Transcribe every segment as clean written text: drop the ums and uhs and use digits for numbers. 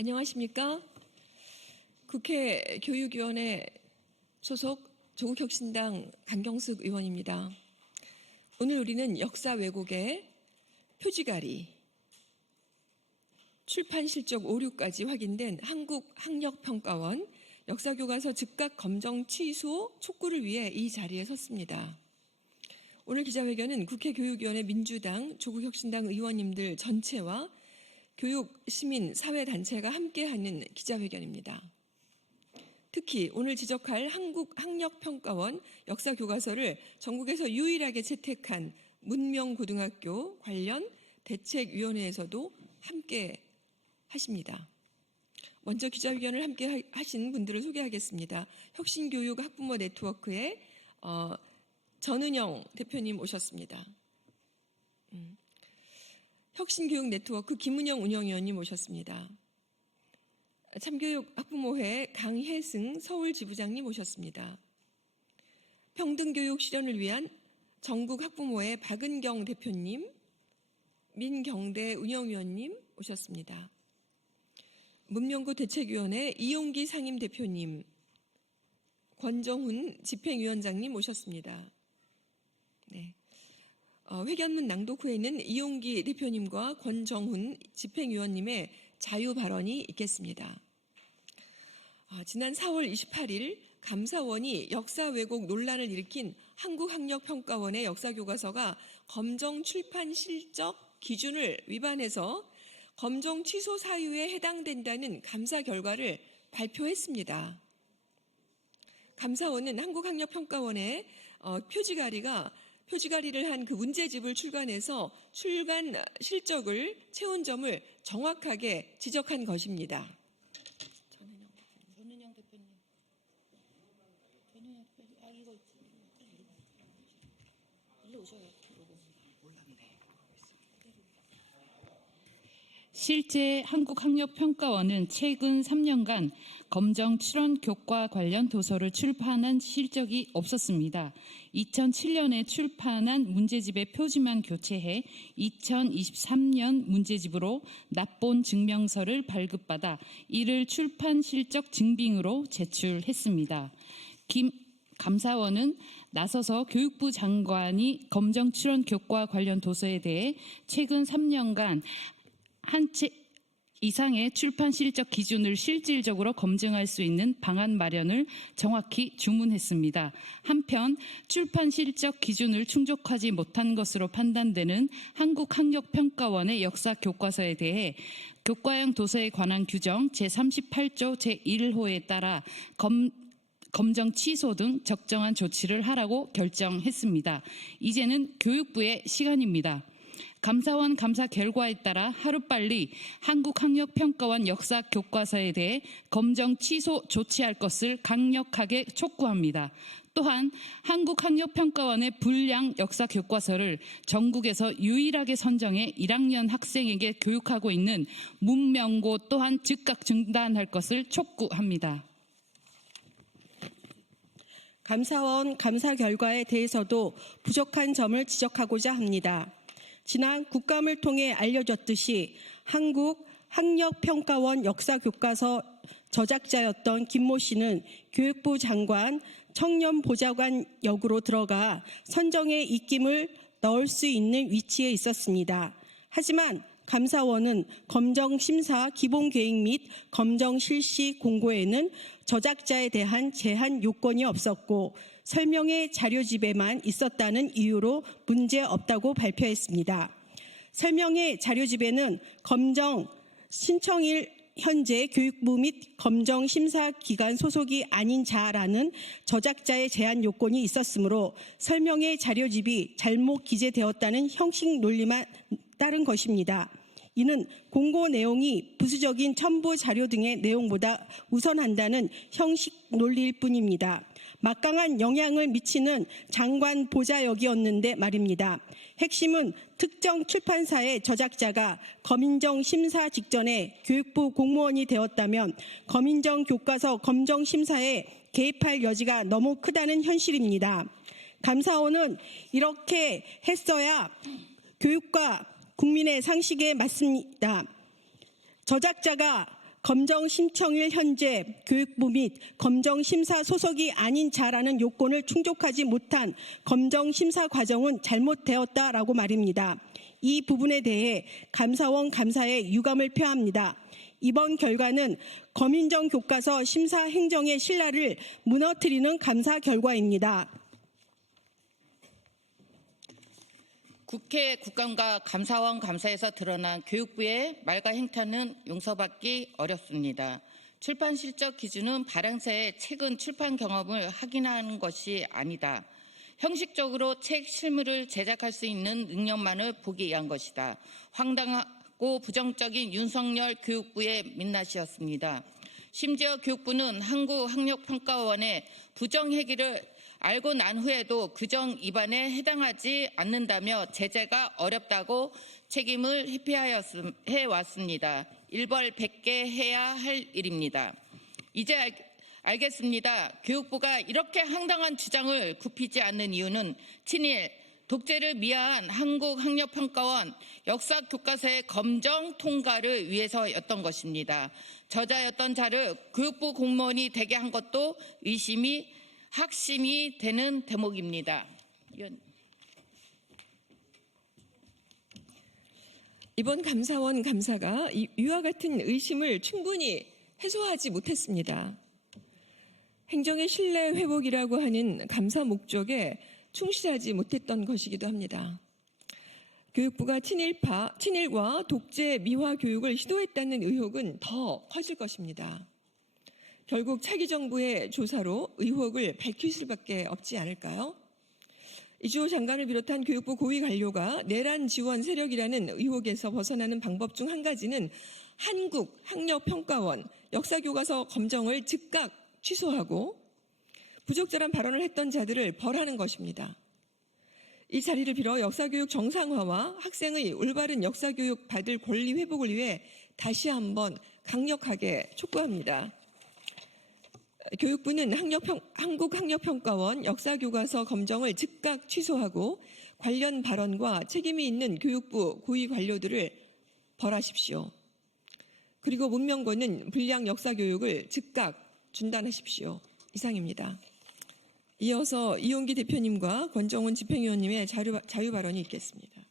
안녕하십니까? 국회 교육위원회 소속 조국혁신당 강경숙 의원입니다. 오늘 우리는 역사 왜곡의 표지가리, 출판 실적 오류까지 확인된 한국학력평가원 역사교과서 즉각 검정 취소 촉구를 위해 이 자리에 섰습니다. 오늘 기자회견은 국회 교육위원회 민주당, 조국혁신당 의원님들 전체와 교육, 시민, 사회단체가 함께하는 기자회견입니다. 특히 오늘 지적할 한국학력평가원 역사교과서를 전국에서 유일하게 채택한 문명고등학교 관련 대책위원회에서도 함께 하십니다. 먼저 기자회견을 함께 하신 분들을 소개하겠습니다. 혁신교육 학부모 네트워크의 전은영 대표님 오셨습니다. 혁신교육 네트워크 김은영 운영위원님 오셨습니다. 참교육 학부모회 강혜승 서울지부장님 오셨습니다. 평등교육 실현을 위한 전국 학부모회 박은경 대표님, 민경대 운영위원님 오셨습니다. 문명고 대책위원회 이용기 상임대표님, 권정훈 집행위원장님 오셨습니다. 네. 회견문 낭독 후에는 이용기 대표님과 권정훈 집행위원님의 자유 발언이 있겠습니다. 지난 4월 28일 감사원이 역사 왜곡 논란을 일으킨 한국학력평가원의 역사교과서가 검정 출판 실적 기준을 위반해서 검정 취소 사유에 해당된다는 감사 결과를 발표했습니다. 감사원은 한국학력평가원의 표지가리를 한 그 문제집을 출간해서 출간 실적을 채운 점을 정확하게 지적한 것입니다. 전은영 대표님. 이거 일로 오셔요. 실제 한국학력평가원은 최근 3년간 검정 출원 교과 관련 도서를 출판한 실적이 없었습니다. 2007년에 출판한 문제집의 표지만 교체해 2023년 문제집으로 납본 증명서를 발급받아 이를 출판 실적 증빙으로 제출했습니다. 감사원은 나서서 교육부 장관이 검정 출원 교과 관련 도서에 대해 최근 3년간 한 채 이상의 출판 실적 기준을 실질적으로 검증할 수 있는 방안 마련을 정확히 주문했습니다. 한편 출판 실적 기준을 충족하지 못한 것으로 판단되는 한국학력평가원의 역사 교과서에 대해 교과형 도서에 관한 규정 제38조 제1호에 따라 검정 취소 등 적정한 조치를 하라고 결정했습니다. 이제는 교육부의 시간입니다. 감사원 감사 결과에 따라 하루빨리 한국학력평가원 역사교과서에 대해 검정 취소 조치할 것을 강력하게 촉구합니다. 또한 한국학력평가원의 불량 역사교과서를 전국에서 유일하게 선정해 1학년 학생에게 교육하고 있는 문명고 또한 즉각 중단할 것을 촉구합니다. 감사원 감사 결과에 대해서도 부족한 점을 지적하고자 합니다. 지난 국감을 통해 알려졌듯이 한국학력평가원 역사교과서 저작자였던 김모 씨는 교육부 장관 청년보좌관 역으로 들어가 선정에 입김을 넣을 수 있는 위치에 있었습니다. 하지만 감사원은 검정심사 기본계획 및 검정실시 공고에는 저작자에 대한 제한 요건이 없었고 설명의 자료집에만 있었다는 이유로 문제없다고 발표했습니다. 설명의 자료집에는 검정 신청일 현재 교육부 및 검정심사기관 소속이 아닌 자라는 저작자의 제한 요건이 있었으므로 설명의 자료집이 잘못 기재되었다는 형식 논리만 따른 것입니다. 이는 공고 내용이 부수적인 첨부 자료 등의 내용보다 우선한다는 형식 논리일 뿐입니다. 막강한 영향을 미치는 장관 보좌역이었는데 말입니다. 핵심은 특정 출판사의 저작자가 검인정 심사 직전에 교육부 공무원이 되었다면 검인정 교과서 검정 심사에 개입할 여지가 너무 크다는 현실입니다. 감사원은 이렇게 했어야 교육과 국민의 상식에 맞습니다. 저작자가 검정 신청일 현재 교육부 및 검정 심사 소속이 아닌 자라는 요건을 충족하지 못한 검정 심사 과정은 잘못되었다라고 말입니다. 이 부분에 대해 감사원 감사에 유감을 표합니다. 이번 결과는 검인정 교과서 심사 행정의 신뢰를 무너뜨리는 감사 결과입니다. 국회 국감과 감사원 감사에서 드러난 교육부의 말과 행태는 용서받기 어렵습니다. 출판 실적 기준은 발행사의 최근 출판 경험을 확인하는 것이 아니다. 형식적으로 책 실물을 제작할 수 있는 능력만을 보기 위한 것이다. 황당하고 부정적인 윤석열 교육부의 민낯이었습니다. 심지어 교육부는 한국학력평가원의 부정행위를 알고 난 후에도 규정 위반에 해당하지 않는다며 제재가 어렵다고 책임을 회피해왔습니다. 일벌백계 해야 할 일입니다. 이제 알겠습니다. 교육부가 이렇게 황당한 주장을 굽히지 않는 이유는 친일, 독재를 미화한 한국학력평가원 역사교과서의 검정 통과를 위해서였던 것입니다. 저자였던 자를 교육부 공무원이 되게 한 것도 학심이 되는 대목입니다. 이번 감사원 감사가 이와 같은 의심을 충분히 해소하지 못했습니다. 행정의 신뢰 회복이라고 하는 감사 목적에 충실하지 못했던 것이기도 합니다. 교육부가 친일과 독재 미화 교육을 시도했다는 의혹은 더 커질 것입니다. 결국 차기 정부의 조사로 의혹을 밝힐 수밖에 없지 않을까요? 이주호 장관을 비롯한 교육부 고위 관료가 내란 지원 세력이라는 의혹에서 벗어나는 방법 중 한 가지는 한국학력평가원 역사교과서 검정을 즉각 취소하고 부적절한 발언을 했던 자들을 벌하는 것입니다. 이 자리를 빌어 역사교육 정상화와 학생의 올바른 역사교육 받을 권리 회복을 위해 다시 한번 강력하게 촉구합니다. 교육부는 한국학력평가원 역사교과서 검정을 즉각 취소하고 관련 발언과 책임이 있는 교육부 고위 관료들을 벌하십시오. 그리고 문명고는 불량 역사교육을 즉각 중단하십시오. 이상입니다. 이어서 이용기 대표님과 권정훈 집행위원님의 자유 발언이 있겠습니다.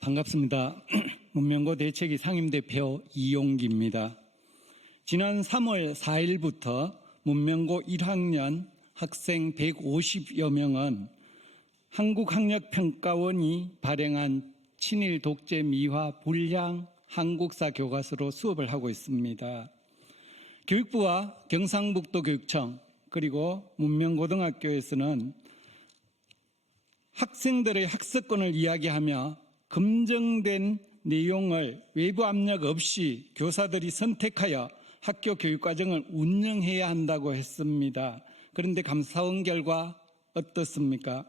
반갑습니다. 문명고 대책위 상임대표 이용기입니다. 지난 3월 4일부터 문명고 1학년 학생 150여 명은 한국학력평가원이 발행한 친일 독재 미화 불량 한국사 교과서로 수업을 하고 있습니다. 교육부와 경상북도 교육청 그리고 문명고등학교에서는 학생들의 학습권을 이야기하며 검증된 내용을 외부 압력 없이 교사들이 선택하여 학교 교육과정을 운영해야 한다고 했습니다. 그런데 감사원 결과 어떻습니까?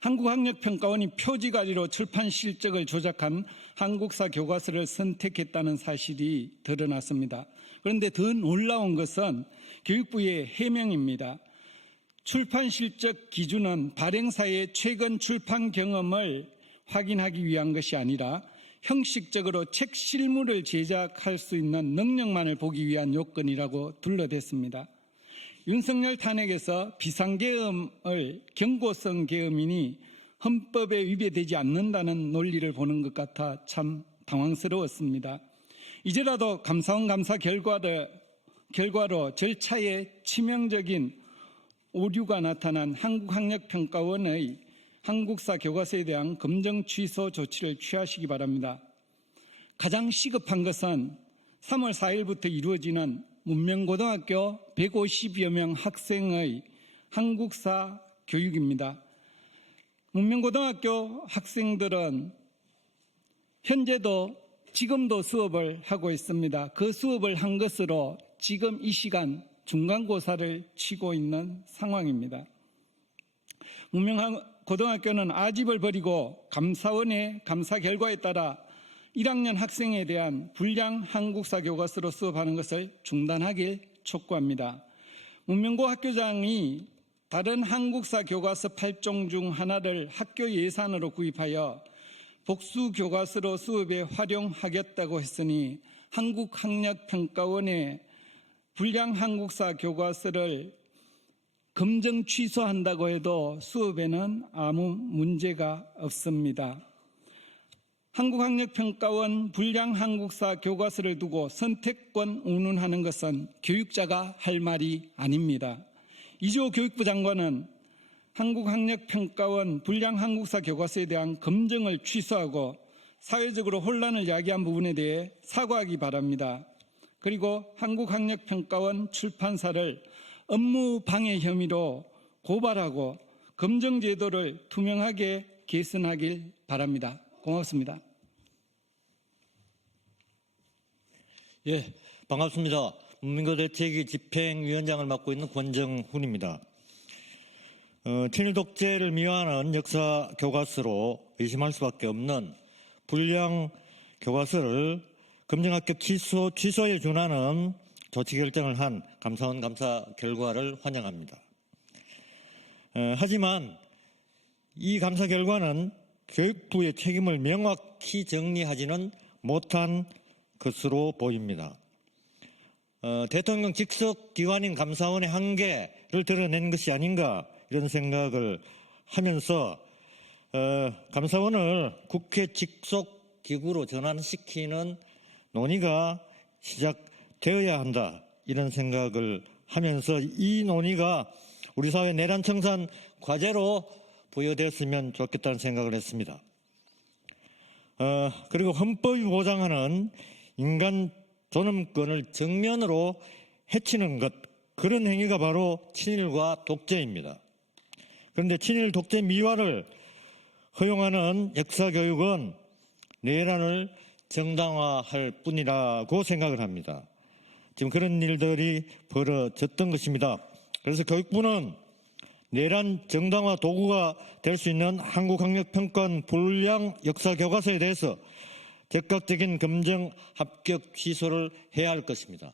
한국학력평가원이 표지가리로 출판 실적을 조작한 한국사 교과서를 선택했다는 사실이 드러났습니다. 그런데 더 놀라운 것은 교육부의 해명입니다. 출판 실적 기준은 발행사의 최근 출판 경험을 확인하기 위한 것이 아니라 형식적으로 책 실물을 제작할 수 있는 능력만을 보기 위한 요건이라고 둘러댔습니다. 윤석열 탄핵에서 비상계엄을 경고성 계엄이니 헌법에 위배되지 않는다는 논리를 보는 것 같아 참 당황스러웠습니다. 이제라도 감사원 감사 결과로 절차에 치명적인 오류가 나타난 한국학력평가원의 한국사 교과서에 대한 검정 취소 조치를 취하시기 바랍니다. 가장 시급한 것은 3월 4일부터 이루어지는 문명고등학교 150여 명 학생의 한국사 교육입니다. 문명고등학교 학생들은 현재도 지금도 수업을 하고 있습니다. 그 수업을 한 것으로 지금 이 시간 중간고사를 치고 있는 상황입니다. 문명고등학교는 아집을 버리고 감사원의 감사 결과에 따라 1학년 학생에 대한 불량 한국사 교과서로 수업하는 것을 중단하길 촉구합니다. 문명고 학교장이 다른 한국사 교과서 8종 중 하나를 학교 예산으로 구입하여 복수 교과서로 수업에 활용하겠다고 했으니 한국학력평가원의 불량 한국사 교과서를 검정 취소한다고 해도 수업에는 아무 문제가 없습니다. 한국학력평가원 불량 한국사 교과서를 두고 선택권 운운하는 것은 교육자가 할 말이 아닙니다. 이주호 교육부 장관은 한국학력평가원 불량 한국사 교과서에 대한 검증을 취소하고 사회적으로 혼란을 야기한 부분에 대해 사과하기 바랍니다. 그리고 한국학력평가원 출판사를 업무방해 혐의로 고발하고 검증 제도를 투명하게 개선하길 바랍니다. 고맙습니다. 예, 반갑습니다. 문민고 대책위 집행위원장을 맡고 있는 권정훈입니다. 친일 독재를 미화하는 역사 교과서로 의심할 수밖에 없는 불량 교과서를 검증 합격 취소에 준하는 조치 결정을 한 감사원 감사 결과를 환영합니다. 하지만 이 감사 결과는 교육부의 책임을 명확히 정리하지는 못한 것으로 보입니다. 대통령 직속 기관인 감사원의 한계를 드러낸 것이 아닌가 이런 생각을 하면서 감사원을 국회 직속 기구로 전환시키는 논의가 시작되어야 한다 이런 생각을 하면서 이 논의가 우리 사회 내란 청산 과제로 부여됐으면 좋겠다는 생각을 했습니다. 그리고 헌법이 보장하는 인간 존엄권을 정면으로 해치는 것, 그런 행위가 바로 친일과 독재입니다. 그런데 친일 독재 미화를 허용하는 역사교육은 내란을 정당화할 뿐이라고 생각을 합니다. 지금 그런 일들이 벌어졌던 것입니다. 그래서 교육부는 내란 정당화 도구가 될 수 있는 한국학력평가원 불량 역사교과서에 대해서 즉각적인 검증 합격 취소를 해야 할 것입니다.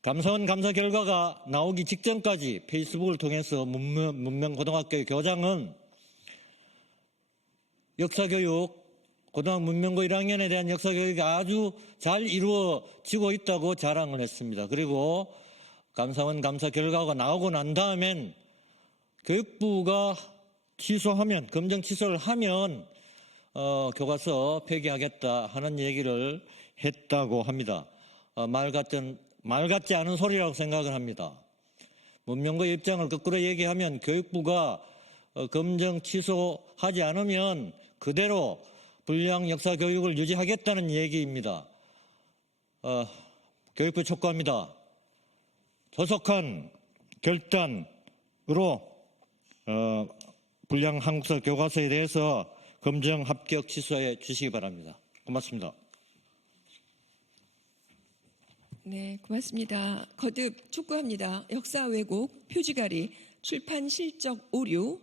감사원 감사 결과가 나오기 직전까지 페이스북을 통해서 문명고등학교의 교장은 역사교육, 고등학교 문명고 1학년에 대한 역사교육이 아주 잘 이루어지고 있다고 자랑을 했습니다. 그리고 감사원 감사 결과가 나오고 난 다음엔 교육부가 취소하면, 검증 취소를 하면 교과서 폐기하겠다 하는 얘기를 했다고 합니다. 말 같지 않은 소리라고 생각을 합니다. 문명고의 입장을 거꾸로 얘기하면 교육부가 검증 취소하지 않으면 그대로 불량 역사 교육을 유지하겠다는 얘기입니다. 교육부 촉구합니다. 조속한 결단으로 불량 한국사 교과서에 대해서 검증 합격 취소해 주시기 바랍니다. 고맙습니다. 네, 고맙습니다. 거듭 촉구합니다. 역사 왜곡, 표지가리, 출판 실적 오류,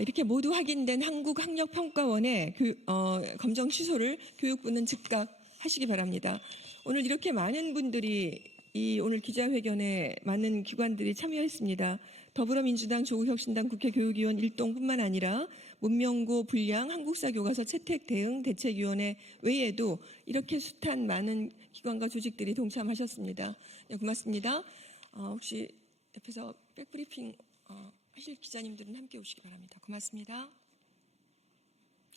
이렇게 모두 확인된 한국학력평가원의 검정 취소를 교육부는 즉각 하시기 바랍니다. 오늘 이렇게 많은 분들이 오늘 기자회견에 많은 기관들이 참여했습니다. 더불어민주당, 조국혁신당 국회 교육위원 일동뿐만 아니라 문명고 불량 한국사 교과서 채택 대응 대책위원회 외에도 이렇게 숱한 많은 기관과 조직들이 동참하셨습니다. 네, 고맙습니다. 혹시 옆에서 백브리핑 하실 기자님들은 함께 오시기 바랍니다. 고맙습니다.